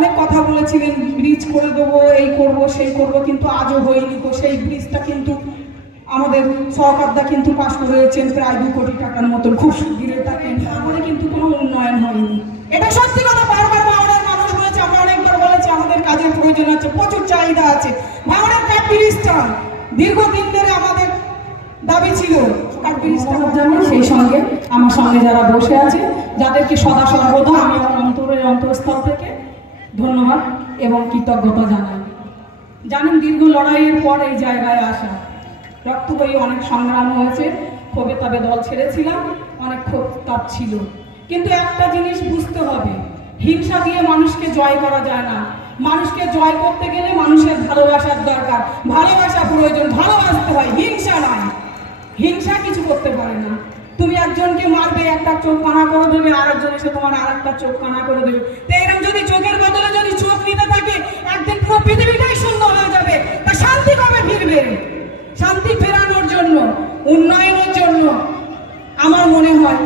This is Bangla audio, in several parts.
অনেক কথা বলেছিলেন, ব্রিজ করে দেবো, এই করব সেই করব, কিন্তু আজও হয়নি। সেই ব্রিজটা কিন্তু আমাদের সরকারদা কিন্তু পাশ করেছেন প্রায় 2 কোটি টাকার মতন, খুব শিগগিরই তা তারপরে কিন্তু কোনো উন্নয়ন হয়নি। এটা সত্যি কথা। বারবার ভাঙড়ের মানুষ বলেছে, আমরা অনেকবার বলেছি আমাদের কাজের প্রয়োজন আছে, প্রচুর চাহিদা আছে। ভাঙড়ের কাঠ ব্রিজটা দীর্ঘদিন ধরে আমাদের দাবি ছিল, কাঠ ব্রিজটা জানি। সেই সঙ্গে আমার সঙ্গে যারা বসে আছে, যাদেরকে সদা সর্বদা আমি আমার অন্তরের অন্তঃস্থল থেকে ধন্যবাদ এবং কৃতজ্ঞতা জানাই। জানেন, দীর্ঘ লড়াইয়ের পর এই জায়গায় আসা, রক্তবয়ী অনেক সংগ্রাম হয়েছে, ক্ষোভে তবে দল ছেড়েছিলাম, অনেক ক্ষোভ তাপ ছিল। কিন্তু একটা জিনিস বুঝতে হবে, হিংসা দিয়ে মানুষকে জয় করা যায় না। মানুষকে জয় করতে গেলে মানুষের ভালোবাসার দরকার, ভালোবাসা প্রয়োজন, ভালোবাসতে হয়, হিংসা নয়। হিংসা কিছু করতে পারে না। তুমি একজনকে মারবে, একটা চোখ কানা করে দেবে, আরেকজন এসে তোমার আর একটা চোখ কানা করে দেবে। তো এরকম যদি চোখের বদলে যদি চোখ নিতে থাকে, একদিন পুরো পৃথিবীটাই শূন্য হয়ে যাবে। তা শান্তি কবে ফিরবে? শান্তি ফেরানোর জন্য, উন্নয়নের জন্য আমার মনে হয়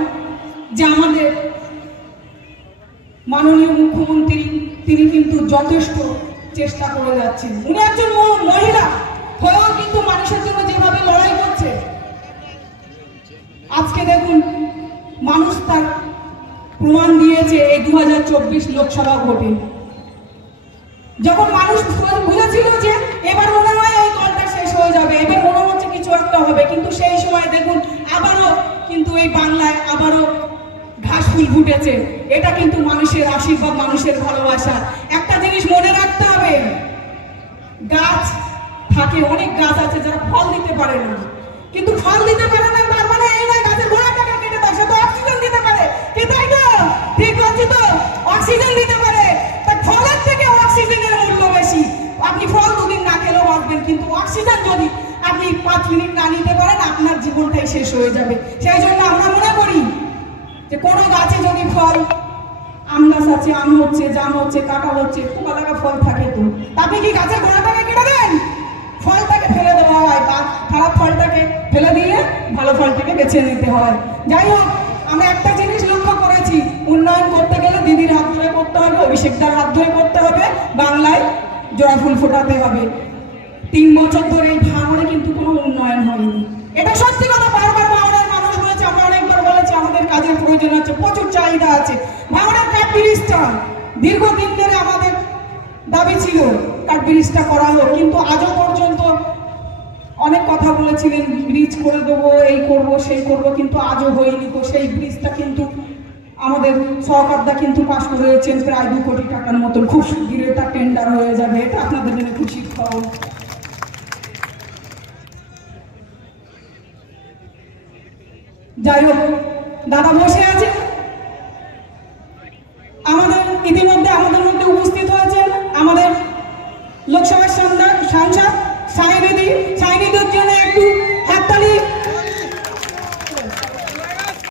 যে আমাদের মাননীয় মুখ্যমন্ত্রী তিনি কিন্তু যথেষ্ট চেষ্টা করে যাচ্ছেন। উনি একজন মহিলা হয়েও কিন্তু মানুষের জন্য যেভাবে লড়াই করছে, আজকে দেখুন মানুষ তার প্রমাণ দিয়েছে এই 2024 লোকসভা ভোটে। যখন মানুষ বুঝেছিল যে এবার মনে হয় এই দলটা শেষ হয়ে যাবে, এবার মনে হচ্ছে কিছু একটা হবে, কিন্তু সেই সময় দেখুন আবারও কিন্তু এই বাংলায় আবারও ঘাস ফুল ফুটেছে। এটা কিন্তু মানুষের আশীর্বাদ, মানুষের ভালোবাসা। একটা জিনিস মনে রাখতে হবে, গাছ থাকে, অনেক গাছ আছে যারা ফল দিতে পারে না, কিন্তু ফল দিতে পারে না তার মানে এই নয় গাছের গোড়াটাকে কেটে দাও, সে তো অক্সিজেন দিতে পারে, কি তাই না? ঠিক আছে, তো অক্সিজেন দিতে পারে, তার ফলের থেকে অক্সিজেনের মূল্য বেশি। আপনি ফল 2 দিন না খেলেও বাঁচবেন, কিন্তু অক্সিজেন যদি আপনি 5 মিনিট না নিতে পারেন, আপনার জীবনটাই শেষ হয়ে যাবে। সেই জন্য আমরা মনে করি যে কোনো গাছে যদি ফল, আম গাছ আছে, আম হচ্ছে, জাম হচ্ছে, কাঁঠাল হচ্ছে, পোকা লাগা ফল থাকে, তো আপনি কি গাছের গোড়াটাকে কেটে দেন? ফলটাকে ফেলে দেওয়া হয়, বা খারাপ ফলটাকে ফেলে দিয়ে ভালো ফলটাকে বেছে নিতে হয়। যাই হোক, আমরা একটা জিনিস লক্ষ্য করেছি, উন্নয়ন করতে গেলে দিদির হাত ধরে করতে হবে, অভিষেকদার হাত ধরে করতে হবে, বাংলায় জোড়া ফুল ফোটাতে হবে। 3 বছর ধরে এই ভাঙড়ে কিন্তু কোনো উন্নয়ন হয়নি। এটা সত্যি কথা। বারবার ভাঙড়ের মানুষ বলেছে, আমরা অনেকবার বলেছি আমাদের কাজের প্রয়োজন আছে, প্রচুর চাহিদা আছে। ভাঙড়ের কাঠ ব্রিজটা দীর্ঘদিন ধরে আমাদের দাবি ছিল, কাঠ ব্রিজটা করা হোক, কিন্তু আজও পর্যন্ত অনেক কথা বলেছিলেন, ব্রিজ করে দেবো, এই করব সেই করব, কিন্তু আজও হয়নি। সেই ব্রিজটা কিন্তু আমাদের সরকারদা কিন্তু পাশ করেছেন প্রায় 2 কোটি টাকার মতন, খুব শিগগিরই তা টেন্ডার হয়ে যাবে। এটা আপনাদের জন্য খুশির খবর। যাই হোক, দাদা বসে আছে, আমাদের ইতিমধ্যে আমাদের মধ্যে উপস্থিত হয়েছেন আমাদের লোকসভার সাংসদ সাইনিদির জন্য একটু হাততালি